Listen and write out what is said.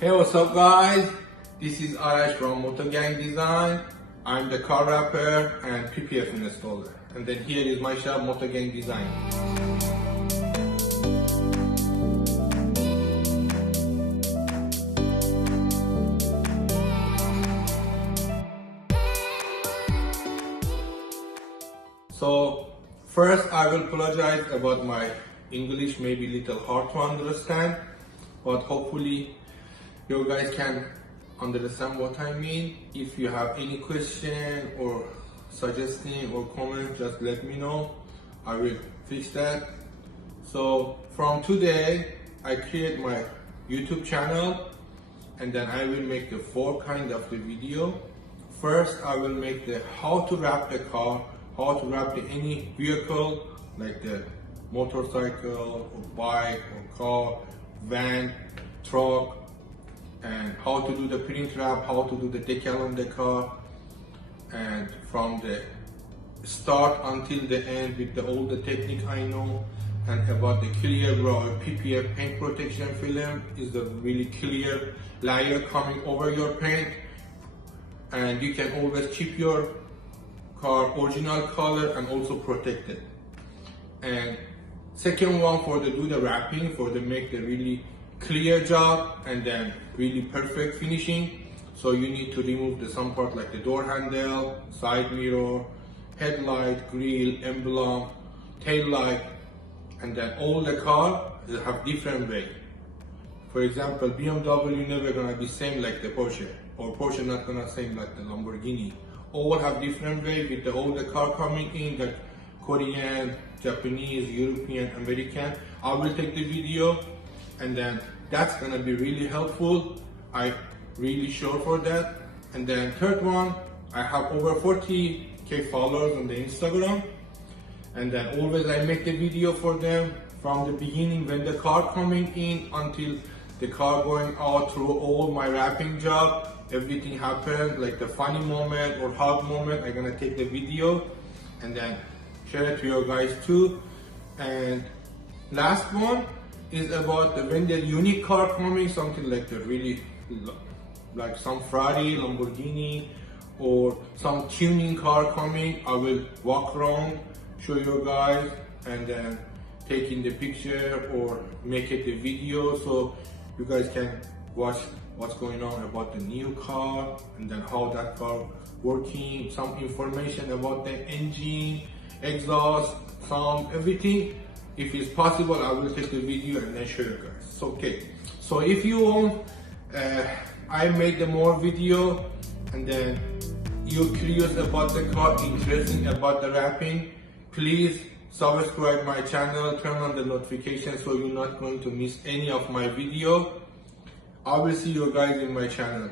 Hey, what's up guys? This is Arash from motognagdesign. I'm the car wrapper and PPF installer. And then here is my shop, motognagdesign. So first I will apologize about my English, maybe a little hard to understand, but hopefully you guys can understand what I mean. If you have any question or suggestion or comment, just let me know. I will fix that. So from today, I create my YouTube channel, and then I will make the four kind of the video. First, I will make the how to wrap the car, how to wrap the any vehicle like the motorcycle or bike or car, van, truck, and how to do the print wrap, how to do the decal on the car, and from the start until the end with all the technique I know, and about the clear PPF paint protection film is the really clear layer coming over your paint, and you can always keep your car original color and also protect it. And second one, for the do the wrapping, for the make the really clear job and then really perfect finishing. So you need to remove some part like the door handle, side mirror, headlight, grille, emblem, tail light, and then all the car will have different way. For example, BMW never gonna be same like the Porsche, or Porsche not gonna same like the Lamborghini. All have different way with all the car coming in, like Korean, Japanese, European, American. I will take the video, and then that's gonna be really helpful. I really sure for that. And then third one, I have over 40K followers on the Instagram, and then always I make the video for them from the beginning when the car coming in until the car going out, through all my wrapping job. Everything happened, like the funny moment or hard moment, I'm gonna take the video and then share it to you guys too. And last one is about when the unique car coming, something like the really, like some Ferrari, Lamborghini, or some tuning car coming. I will walk around, show you guys, and then taking the picture or make it the video so you guys can watch what's going on about the new car, and then how that car working, some information about the engine, exhaust, sound, everything. If it's possible, I will take the video and then show you guys. Okay, so if you want, I made the more video, and then you're curious about the car, interesting about the wrapping, please subscribe my channel, turn on the notification so you're not going to miss any of my video. I will see you guys in my channel.